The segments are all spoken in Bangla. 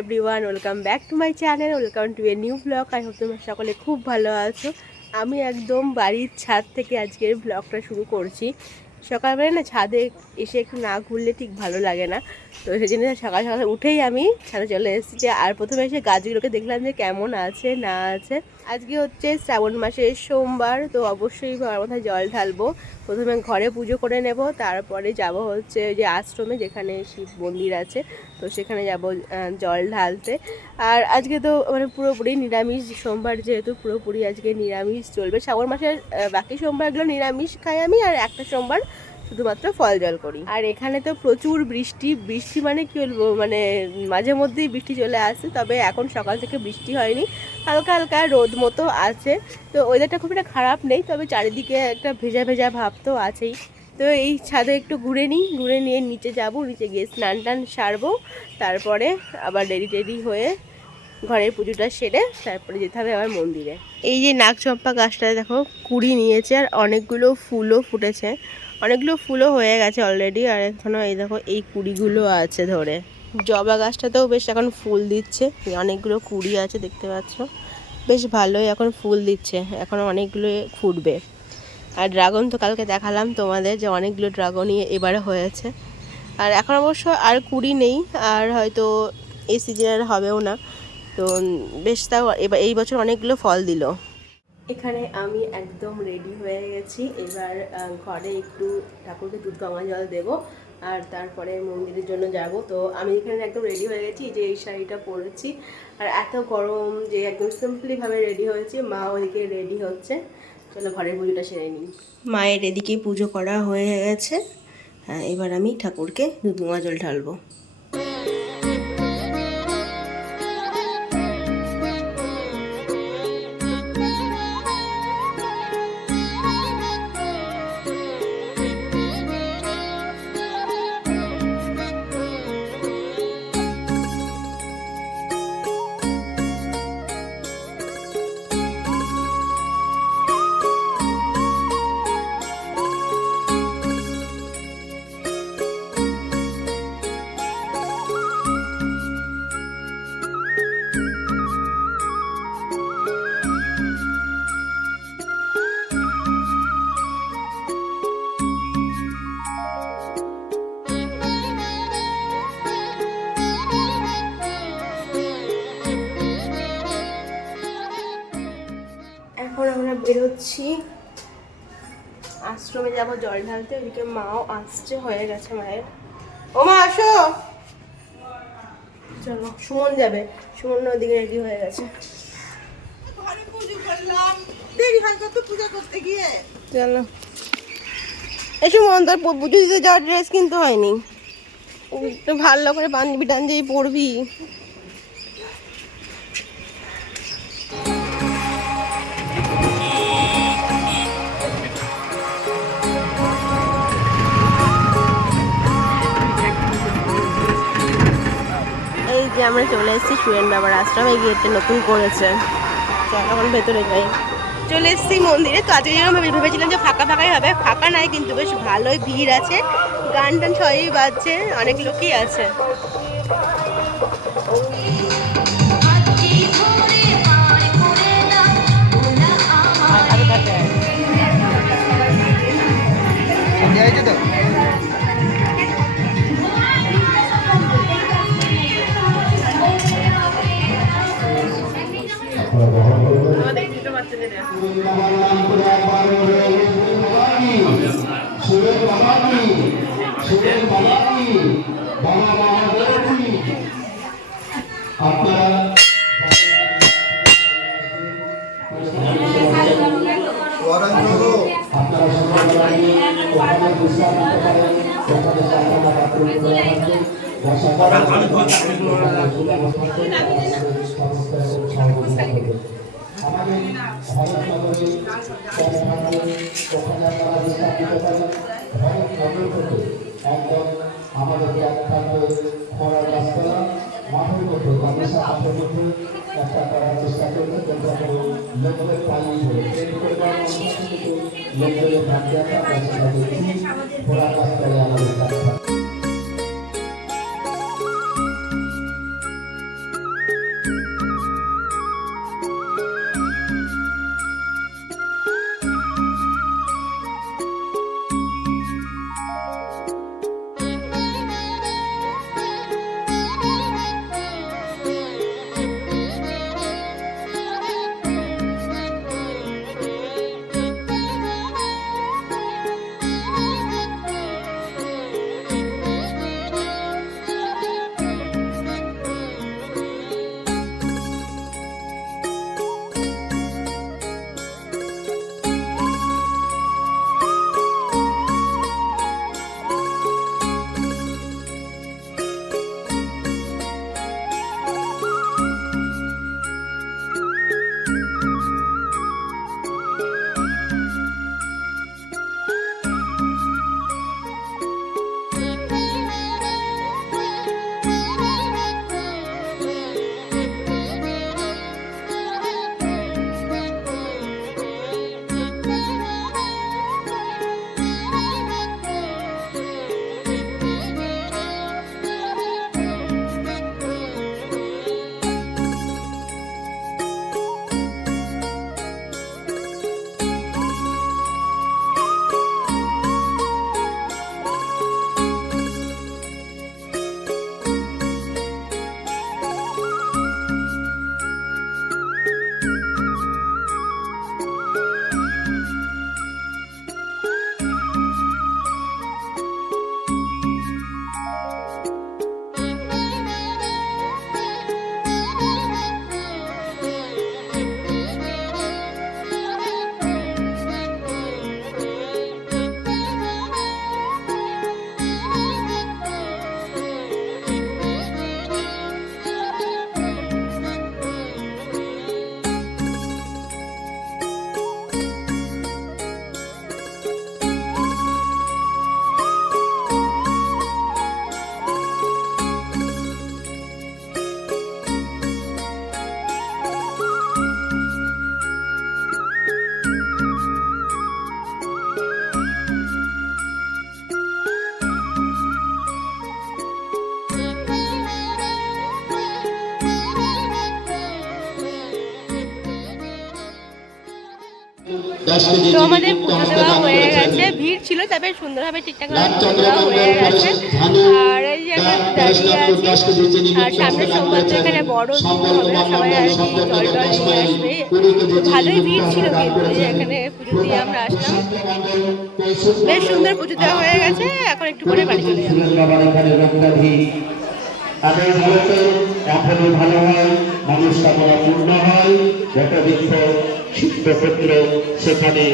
Everyone, welcome back to my channel, welcome to a new blog. I hope তোমরা সকলে খুব ভালো আছো। আমি একদম বাড়ির ছাদ থেকে আজকের ব্লগটা শুরু করছি। সকালবেলা না ছাদে এসে একটু না ঘুরলে ঠিক ভালো লাগে না, তো সেই জন্য সকাল সকাল উঠেই আমি ছাদে চলে এসেছি। আর প্রথমে এসে গাছগুলোকে দেখলাম যে কেমন আছে না আছে। আজকে হচ্ছে শ্রাবণ মাসের সোমবার, তো অবশ্যই ঘরের মাথায় জল ঢালবো। প্রথমে ঘরে পুজো করে নেব, তারপরে যাব হচ্ছে যে আশ্রমে, যেখানে শিব মন্দির আছে, তো সেখানে যাব জল ঢালতে। আর আজকে তো মানে পুরোপুরি নিরামিষ সোমবার, যেহেতু পুরোপুরি আজকে নিরামিষ চলবে। শ্রাবণ মাসের বাকি সোমবারগুলো নিরামিষ খাই আমি, আর একটা সোমবার শুধুমাত্র ফল জল করি। আর এখানে তো প্রচুর বৃষ্টি মানে কি বলবো, মানে মাঝে মধ্যেই বৃষ্টি চলে আসে, তবে এখন সকাল থেকে বৃষ্টি হয়নি, হালকা হালকা রোদ মতো আছে। তো ওয়েদারটা খুব একটা খারাপ নেই, তবে চারিদিকে একটা ভেজা ভেজা ভাব তো আছেই। তো এই ছাদে একটু ঘুরে নিই, ঘুরে নিয়ে নিচে যাব, নিচে গিয়ে স্নান টান সারবো, তারপরে আবার রেডি হয়ে ঘরের পুজোটা সেরে তারপরে যেতে হবে আবার মন্দিরে। এই যে নাগচম্পা গাছটা দেখো কুড়ি নিয়েছে, আর অনেকগুলো ফুলও ফুটেছে, অনেকগুলো ফুলও হয়ে গেছে অলরেডি, আর এখনও এই দেখো এই কুড়িগুলো আছে ধরে। জবা গাছটাতেও বেশ এখন ফুল দিচ্ছে, অনেকগুলো কুড়ি আছে দেখতে পাচ্ছ, বেশ ভালোই এখন ফুল দিচ্ছে, এখনও অনেকগুলো ফুটবে। আর ড্রাগন তো কালকে দেখালাম তোমাদের যে অনেকগুলো ড্রাগনই এবারে হয়েছে। আর এখন অবশ্য আর কুড়ি নেই, আর হয়তো এই সিজনের হবেও না, তো বেশ তাও এবার এই বছর অনেকগুলো ফল দিল। এখানে আমি একদম রেডি হয়ে গেছি, এবার ঘরে একটু ঠাকুরকে দুধ গঙ্গা জল দেবো, আর তারপরে মন্দিরের জন্য যাব। তো আমি এখানে একদম রেডি হয়ে গেছি, যে এই শাড়িটা পরেছি, আর এত গরম যে একদম সিম্পলিভাবে রেডি হয়েছি। মা ওইদিকে রেডি হচ্ছে, চলো ঘরের পুজোটা সেরে নিই। মায়ের এদিকে পুজো করা হয়ে গেছে, হ্যাঁ এবার আমি ঠাকুরকে দুধ গঙ্গা জল ঢালবো। এখন আমরা বেরোচ্ছি, আশ্রমে যাব জল ঢালতে। ওইদিকে মাও আসছে, হয়ে গেছে মায়ের। ও মা আসো, চলো সুমন যাবে, সুমন ওদিকে রেডি হয়ে গেছে। চলো এই সুমন, তোর পুজো দিতে যাওয়ার ড্রেস কিনতে হয়নি, একটু ভালো করে পাঞ্জাবি টাঞ্জাবি পরবি। এই যে আমরা চলে এসেছি সুরেন বাবার আশ্রম, এই গেটটা নতুন করেছে, এখন ভেতরে যাই। চলে এসেছি মন্দিরে। তো আজকে যেরকম ভেবেছিলাম যে ফাঁকা ফাঁকাই হবে, ফাঁকা নাই কিন্তু বেশ ভালোই ভিড় আছে, গান টান সবই বাজছে, অনেক লোকই আছে। আমাদেরকে খরা রাস্তা মাঠের মধ্যে গামছা মাঠের মধ্যে একটা করার চেষ্টা করবে, যাতে লোকের পানি লোকের খরা রাস্তায় আমাদের তো আমাদের পুজো দেওয়া হয়ে গেছে, ভিড় ছিল তবে সুন্দরভাবে ঠিকঠাকভাবে পুজো দেওয়া হয়ে গেছে। আর এই যে আমি একটু দাঁড়িয়ে আছি, আর সামনের সোমবার তো এখানে বড় দিন হবে, সবাই আর কি জল টল নিয়ে আসবে। তো ভালোই ভিড় ছিল, কিন্তু এই যে এখানে পুজো দিয়ে আমরা আসলাম, বেশ সুন্দর পুজো দেওয়া হয়ে গেছে। এখন একটু পরে বাড়ি চলে যাবো। আগে ভালোতে এখনই ভালো হয়, মানুষ কামনা পূর্ণ হয়। বটবৃক্ষ শিল্পক্ষেত্র সেখানে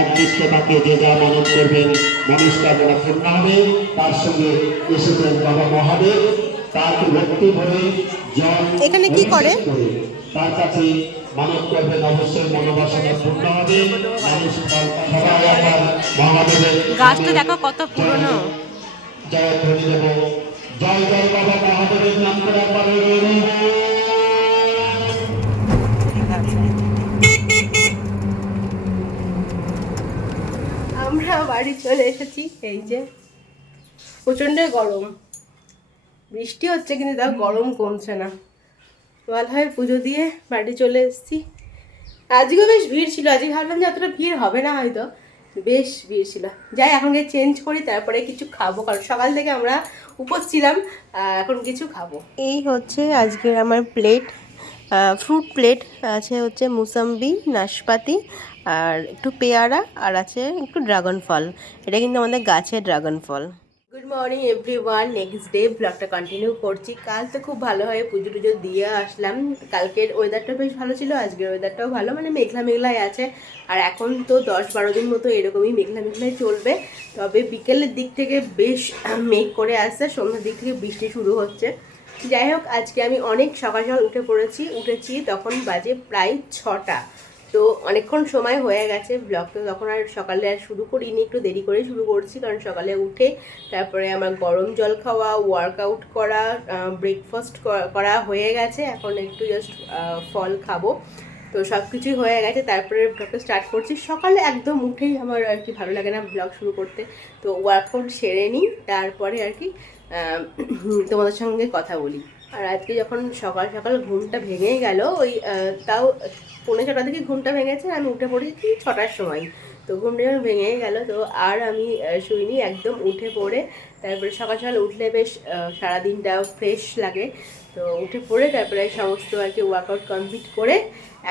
একনিষ্ঠ তাকে যে যা মানত করবেন মানুষ কামনা পূর্ণ হবে। তার সঙ্গে এসেছেন বাবা মহাদেব, তার ভক্তি ভরে জল এখানে কি করে? তার কাছে মানত করবেন, অবশ্যই মনোবাসনা পূর্ণ হবে। মানুষ সবাই আপনার মহাদেবের গাছটা দেখো কত পুরনো। জয় ধরে দেব, জয় জয় বাবা মহাদেবের নাম করে একবার আমরা বাড়ি চলে এসেছি। এই যে প্রচন্ড গরম, বৃষ্টি হচ্ছে কিন্তু তাও গরম কমছে না। ভালোভাবে পুজো দিয়ে বাড়ি চলে এসেছি। আজকেও বেশ ভিড় ছিল, আজকে ভাবলাম যে অতটা ভিড় হবে না, হয়তো বেশ ভিড় ছিল। যাই এখন গিয়ে চেঞ্জ করি, তারপরে কিছু খাবো, কারণ সকাল থেকে আমরা উপোস ছিলাম, এখন কিছু খাবো। এই হচ্ছে আজকের আমার প্লেট, ফ্রুট প্লেট আছে, হচ্ছে মুসাম্বি, নাশপাতি আর একটু পেয়ারা, আর আছে একটু ড্রাগন ফল। এটা কিন্তু আমাদের গাছের ড্রাগন ফল। Good morning everyone, next day ব্লগটা কন্টিনিউ করছি। কাল তো খুব ভালোভাবে পুজো টুজো দিয়ে আসলাম। কালকের ওয়েদারটা বেশ ভালো ছিল, আজকের ওয়েদারটাও ভালো, মানে মেঘলা মেঘলাই আছে। আর এখন তো 10-12 দিন মতো এরকমই মেঘলা মেঘলাই চলবে। তবে বিকেলের দিক থেকে বেশ মেঘ করে আসছে, সন্ধ্যার দিক থেকে বৃষ্টি শুরু হচ্ছে। যাই হোক, আজকে আমি অনেক সকাল সকাল উঠেছি তখন বাজে প্রায় 6টা। তো অনেকক্ষণ সময় হয়ে গেছে, ব্লগটা তখন আর সকালে আর শুরু করিনি, একটু দেরি করে শুরু করছি, কারণ সকালে উঠে তারপরে আমার গরম জল খাওয়া, ওয়ার্কআউট করা, ব্রেকফাস্ট করা হয়ে গেছে। এখন একটু জাস্ট ফল খাবো। তো সব কিছুই হয়ে গেছে, তারপরে ব্লগটা স্টার্ট করছি। সকালে একদম উঠেই আমার আর কি ভালো লাগে না ব্লগ শুরু করতে, তো ওয়ার্কআউট সেরে নিই, তারপরে আর কি তোমাদের সঙ্গে কথা বলি। আর আজকে যখন সকাল সকাল ঘুমটা ভেঙেই গেল, ওই তাও 6:45 থেকে ঘুমটা ভেঙেছে, আমি উঠে পড়েছি 6টার সময়। তো ঘুমটা যখন ভেঙেই গেল, তো আর আমি শুইনি, একদম উঠে পড়ে তারপরে সকাল সকাল উঠলে বেশ সারাদিনটা ফ্রেশ লাগে। তো উঠে পড়ে তারপরে সমস্ত আর কি ওয়ার্কআউট কমপ্লিট করে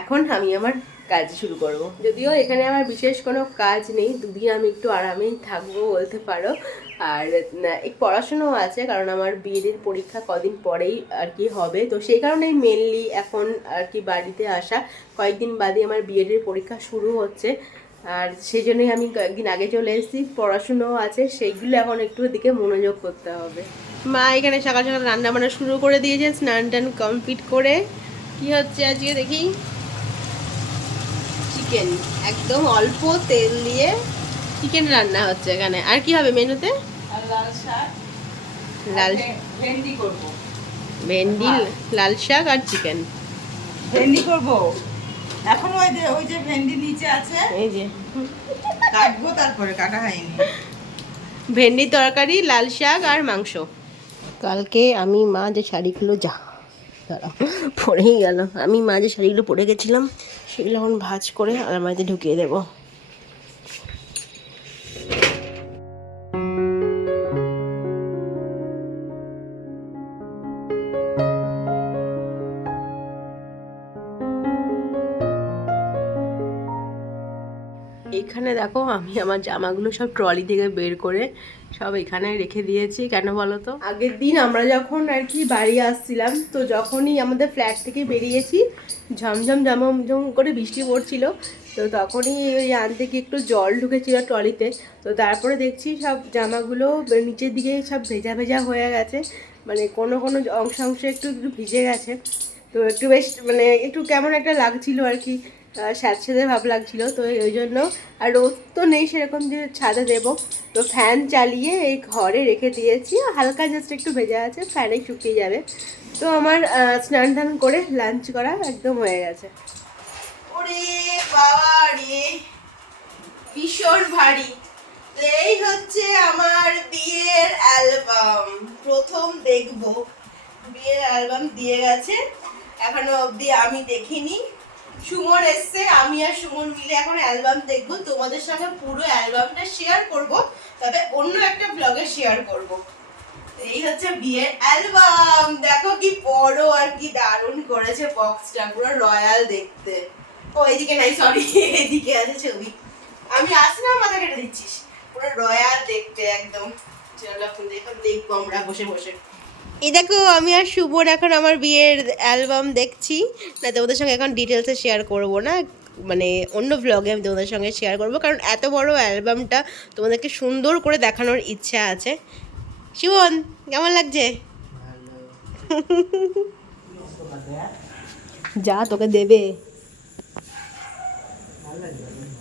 এখন আমি আমার কাজ শুরু করব। যদিও এখানে আমার বিশেষ কোনো কাজ নেই, দুদিন আমি একটু আরামেই থাকবো বলতে পারো। আর এই পড়াশুনোও আছে, কারণ আমার বিএডের পরীক্ষা কদিন পরেই আর কি হবে। তো সেই কারণেই মেনলি এখন আর কি বাড়িতে আসা, কয়েকদিন বাদে আমার বিএডের পরীক্ষা শুরু হচ্ছে। আর সেই জন্যই আমি কয়েকদিন আগে চলে এসেছি, পড়াশুনোও আছে, সেইগুলো এখন একটু দিকে মনোযোগ করতে হবে। মা এখানে সকাল সকাল রান্না বান্না শুরু করে দিয়েছে, স্নান টান কমপ্লিট করে। কি হচ্ছে আজকে দেখি, চিকেন, একদম অল্প তেল দিয়ে চিকেন রান্না হচ্ছে এখানে। আর কি হবে মেনুতে? লাল শাক, লাল ভেন্ডি করব। ভেন্ডি, লাল শাক আর চিকেন। ভেন্ডি করব। এখন ওই যে ভেন্ডি নিচে আছে, এই যে কাটবো, তারপরে কাটা হয়নি। ভেন্ডি তরকারি, লাল শাক আর মাংস। কালকে আমি মা যে শাড়িগুলো দাঁড়াও পরেই গেল, আমি মা যে শাড়িগুলো পরে গেছিলাম সেগুলো এখন ভাঁজ করে আলমারিতে ঢুকিয়ে দেবো। এখানে দেখো, আমি আমার জামাগুলো সব ট্রলি থেকে বের করে সব এখানে রেখে দিয়েছি। কেন বলো তো, আগের দিন আমরা যখন আর কি বাড়ি আসছিলাম, তো যখনই আমাদের ফ্ল্যাট থেকে বেরিয়েছি, ঝমঝম ঝমঝম করে বৃষ্টি পড়ছিল। তো তখনই ওই আনতে গিয়ে একটু জল ঢুকেছিল ট্রলিতে। তো তারপরে দেখছি সব জামাগুলো নিচের দিকে সব ভেজা ভেজা হয়ে গেছে, মানে কোনো কোনো অংশে একটু একটু ভিজে গেছে। তো একটু বেশ মানে একটু কেমন একটা লাগছিল আর কি, স্যাঁতস্যাঁতে ভাব লাগছিল। তো ওই জন্য, আর রোদ তো নেই সেরকম যে ছাদে দেবো, তো ফ্যান চালিয়ে এই ঘরে রেখে দিয়েছি। হালকা জাস্ট একটু ভেজা আছে, ফ্যানেই শুকিয়ে যাবে। তো আমার স্নান টান করে লাঞ্চ করা একদম হয়ে গেছে। ওরে বাবা রে, ভীষণ ভারী। এই হচ্ছে আমার বিয়ের অ্যালবাম, প্রথম দেখবো। বিয়ের অ্যালবাম দিয়ে গেছে, এখনো অবধি আমি দেখিনি। সুমন এসছে, আমি আর সুমন মিলে এখন অ্যালবাম দেখবো, তোমাদের সঙ্গে পুরো অ্যালবামটা শেয়ার করব, তবে অন্য একটা ব্লগে শেয়ার করব। এই হচ্ছে বিয়ের অ্যালবাম, দেখো কি বড় আর কি দারুণ করেছে বক্সটা, পুরো রয়্যাল দেখতে। ও এদিকে নাই, সরি, এদিকে আছে ছবি। আমি আসি না, মাথা কেটে দিচ্ছিস, পুরো রয়্যাল দেখতে একদম। চলো এখন দেখবো আমরা বসে বসে। এই দেখো আমি আর শুভর এখন আমার বিয়ের অ্যালবাম দেখছি। না তোমাদের সঙ্গে এখন ডিটেলসে শেয়ার করব না, মানে অন্য ভ্লগে আমি তোমাদের সঙ্গে শেয়ার করব, কারণ এত বড় অ্যালবামটা তোমাদেরকে সুন্দর করে দেখানোর ইচ্ছা আছে। শিবন কেমন লাগছে? যা তোকে দেবে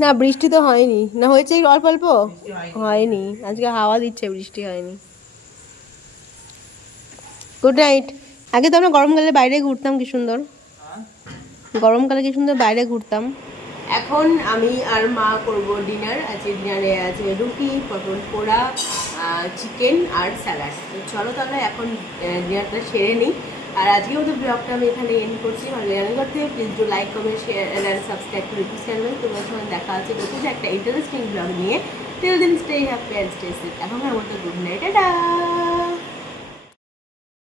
না, বৃষ্টি তো হয়নি, না হয়েছে অল্প অল্প, হয়নি আজকে, হাওয়া দিচ্ছে, বৃষ্টি হয়নি। Good night. আগে তো আমরা গরমকালে বাইরে ঘুরতাম কি সুন্দর, গরমকালে কি সুন্দর বাইরে ঘুরতাম। এখন আমি আর মা করব ডিনার। আজকে ডিনারে আছে রুটি, পটল পোড়া, চিকেন আর স্যালাড। চলো তাহলে এখন ডিনারটা সেরে নিই। আর আজকের মতো ব্লগটা আমি এখানে এন্ড করছি। ভালো জানি করতে please do like, comment, share and subscribe to this channel. তোমার সঙ্গে দেখা আছে নতুন একটা ইন্টারেস্টিং ব্লগ নিয়ে। Till then stay happy and stay safe. এখন আমার মতো গুড নাইট, টাটা।